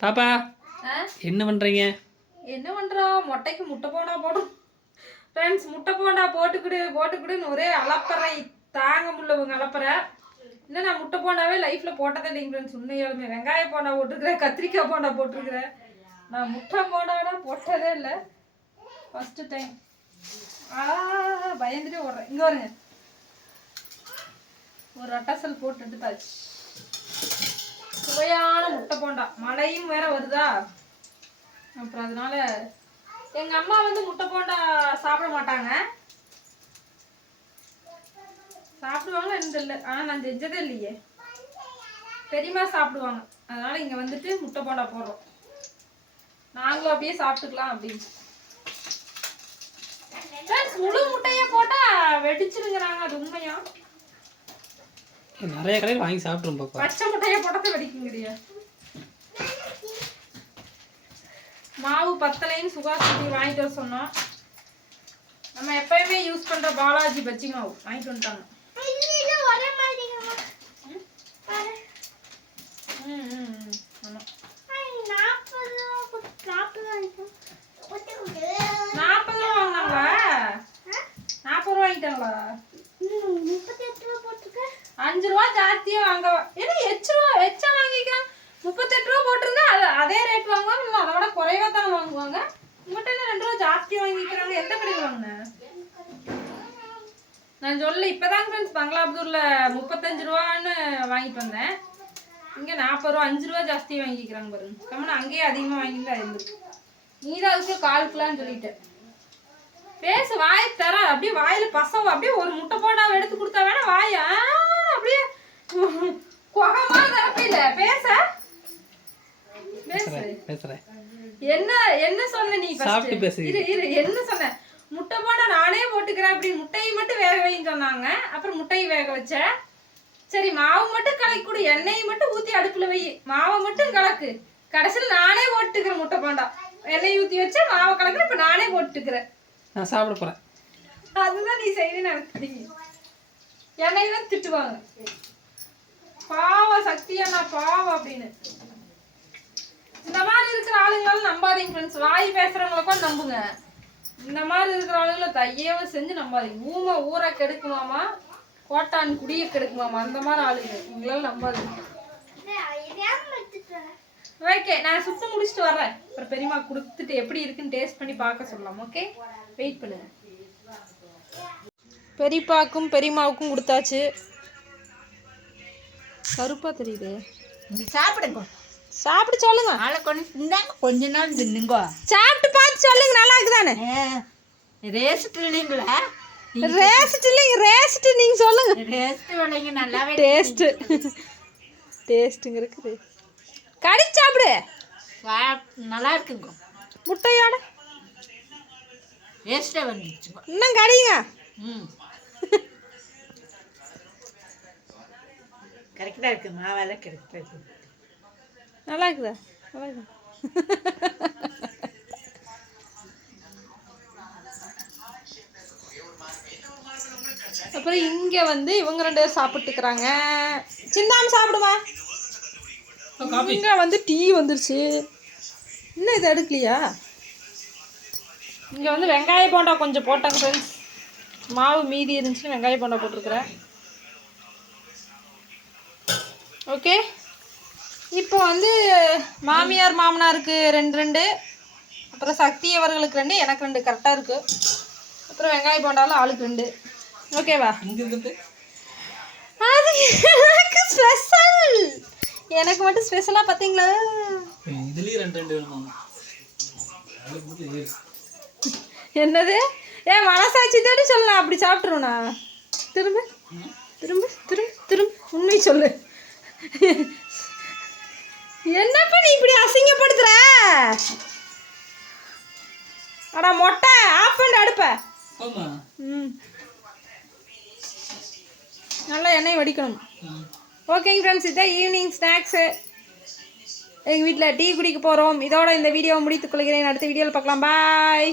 பாப்பா? என்ன பண்ணுறீங்க என்ன பண்றோம் மொட்டைக்கு முட்டை போண்டா போடும் ஃப்ரெண்ட்ஸ் முட்டை போண்டா போட்டுக்கிடு போட்டுக்கிடுன்னு ஒரே அலப்பறை. தாங்க முடியலவங்க அலப்பறை. இன்னும் நான் முட்டை போண்டாவே லைஃப்ல போட்டதே இல்லைங்க ஃப்ரெண்ட்ஸ் உண்மையாலுமே வெங்காய போண்டா போட்டிருக்கிறேன் கத்திரிக்காய் போண்டா போட்டிருக்கிறேன் நான் முட்டை போண்டாடா போட்டதே இல்லை. ஃபர்ஸ்ட் டைம் ஆ பயந்துட்டே ஓடுறேன். இங்கே வருங்க ஒரு அட்டாசல் போட்டு எடுத்தாச்சு சுவையான முட்டை போண்டா. மழையும் வேற வருதா? அப்புறம் அதனால எங்க அம்மா வந்து முட்டை போண்டா சாப்பிட மாட்டாங்க. சாப்பிடுவாங்களா என்னது இல்லை ஆனா நான் செஞ்சதே இல்லையே. பெரியம்மா சாப்பிடுவாங்க. அதனால இங்க வந்துட்டு முட்டை போண்டா போடுறோம். நாங்களும் அப்படியே சாப்பிட்டுக்கலாம் அப்படின்னு. முழு முட்டையே போட்டா வெடிச்சிருங்கிறாங்க. அது உண்மையா? நிறைய கடையில் வாங்கி சாப்பிட்றோம் பாப்பா. பச்சை முட்டையை போட்டதை வெடிக்குங்கிறியா மாவு பத்தலைன்னு சுகாஸ் குட்டி வாங்கிட்டு வர சொன்னோம் நம்ம எப்பயுமே யூஸ் பண்ற பாலாஜி பஜ்ஜி மாவு. வாங்கிட்டு வந்துட்டாங்க. ம், ம். நாற்பது ரூபா வாங்கினாங்களா நாற்பது ரூபா வாங்கிட்டாங்களா? அஞ்சு ரூபா ஜாஸ்தியா வாங்க. ஏன்னா எச்சு ரூபா எச்சா வாங்கிக்கலாம். முப்பத்தெட்டு ரூபா போட்டிருந்தா அது அதே ரேட் வாங்குவாங்க. நம்ம அதை விட குறைவா தானே வாங்குவாங்க. உங்கள்கிட்ட என்ன ரெண்டு ரூபா ஜாஸ்தியா வாங்கிக்கிறாங்க? எந்த கடையில் வாங்கினேன் நான் சொல்ல இப்போதான் ஃப்ரெண்ட்ஸ் பங்களாபுதூர்ல முப்பத்தஞ்சு ரூபான்னு வாங்கிட்டு வந்தேன். இங்கே நாற்பது ரூபா அஞ்சு ரூபா ஜாஸ்தியாக வாங்கிக்கிறாங்க பாருங்க. கம்மன் அங்கேயே அதிகமாக வாங்கிட்டு இருந்துருக்கு நீ தான் அதுக்குள்ள காலுக்கலான்னு சொல்லிட்டேன். பேசு வாய் தர. அப்படியே வாயில பசவ அப்படியே ஒரு முட்டை போட்டா எடுத்து கொடுத்தா வேணா வாயா? குகமா நிரப்பில பேச. பேசு. பேசுகிறேன் என்ன என்ன சொன்ன நீ first? சாப்பிட்டு பேசு. இரு இரு என்ன சொன்ன? முட்டை போண்டா நானே போட்டுக்கிறேன் அப்படின்னு முட்டையை மட்டும் வேக வைன்னு சொன்னாங்க. அப்புறம் முட்டையை வேக வச்சேன் சரி மாவு மட்டும் கலக்கி எண்ணெயை மட்டும் ஊத்தி அடுப்புல வை. மாவை மட்டும் கலக்கு. கடைசியில் நானே போட்டுக்கிறேன் முட்டை போண்டா. எண்ணெய் ஊத்தி வச்சா மாவை கலக்குறேன் இப்ப நானே போட்டுக்கிறேன். நான் சாப்பிட போகிறேன் அதுதான் நீ செய்யணும்னு எனக்கு தெரியும் தான் திட்டுவாங்க. பாவம் சக்தி அண்ணா பாவம் அப்படின்னு. இந்த மாதிரி இருக்கிற ஆளுங்களால நம்பாதீங்க ஃப்ரெண்ட்ஸ் வாய் பேசுறவங்கள கூட நம்புங்க. இந்த மாதிரி இருக்கிற ஆளுங்களை தையவு செஞ்சு நம்பாதீங்க. ஊமை ஊரை கெடுக்குமாமா? கோட்டான் குடியை கெடுக்குமாமா? அந்த மாதிரி ஆளுங்க. உங்களால நம்பாதீங்க. ஓகே நான் சுத்தம் முடிச்சுட்டு வரேன் அப்புறம் பெரியம்மா கொடுத்துட்டு எப்படி இருக்குன்னு டேஸ்ட் பண்ணி பார்க்க சொல்லலாம் ஓகே வெயிட் பண்ணுங்க. பெரியப்பாக்கும் பெரியம்மாவுக்கும் கொடுத்தாச்சு. கருப்பா தெரியுது. சாப்பிடுங்க. சாப்பிட்டு சொல்லுங்க. ஆளை கொண்டு இருந்தாங்க கொஞ்ச நாள் தின்னுங்க. சாப்பிட்டு பார்த்து சொல்லுங்க நல்லா இருக்குதானே? ரேஸ்ட் இல்லைங்களா? ரேஸ்ட் இல்லைங்க ரேஸ்ட் நீங்க சொல்லுங்க. ரேஸ்ட் விலைங்க நல்லாவே டேஸ்ட் டேஸ்ட்டுங்க இருக்குது. கடி சாப்பிடு. சாப்- நல்லா இருக்குங்க. முட்டையோட. ரேஸ்டே வந்துச்சுங்க இன்னும் கடிங்க ம். கரெக்டாக இருக்கு. மாவால் கரெக்டாக இருக்குது நல்லா இருக்குதா நல்லா இருக்குதா அப்புறம் இங்க வந்து இவங்க ரெண்டு பேரும் சாப்பிட்டுக்கிறாங்க. சிந்தாம சாப்பிடுமா? இங்க வந்து டீ வந்துருச்சு. இன்னும் இது எடுக்கலையா இங்க வந்து வெங்காய போண்டா கொஞ்சம் போட்டாங்க ஃப்ரெண்ட்ஸ் மாவு மீதி இருந்துச்சுன்னு வெங்காய போண்டா போட்டிருக்கிறேன். ஓகே? இப்போ வந்து மாமியார் மாமனாருக்கு ரெண்டு ரெண்டு. அப்புறம் சக்தி அவர்களுக்கு ரெண்டு எனக்கு ரெண்டு. கரெக்டாக இருக்கு. அப்புறம் வெங்காய போண்டாலும் ஆளுக்கு ரெண்டு. ஓகேவா அது எனக்கு ஸ்பெஷல் எனக்கு மட்டும் ஸ்பெஷலாக பார்த்தீங்களா இதுலேயும் ரெண்டு ரெண்டு வேணுமா? என்னது? ஏன் மனசாட்சி தேடி சொல்லலாம். அப்படி சாப்பிட்ருவனா திரும்ப திரும்ப திரும்ப திரும்ப. உண்மை சொல்லு. என்னப்பா நீ இப்படி அசிங்கப்படுத்துற? அடா மொட்டை ஆஃப் பண்ணி அடுப்ப. ம். நல்லா எண்ணெய் வடிக்கணும். ஓகேங்க ஃப்ரெண்ட்ஸ் இதான் ஈவினிங் ஸ்நாக்ஸு எங்கள் வீட்டில் டீ குடிக்க போகிறோம் இதோட இந்த வீடியோவை முடித்துக் கொள்கிறேன். அடுத்த வீடியோவில் பார்க்கலாம். பாய்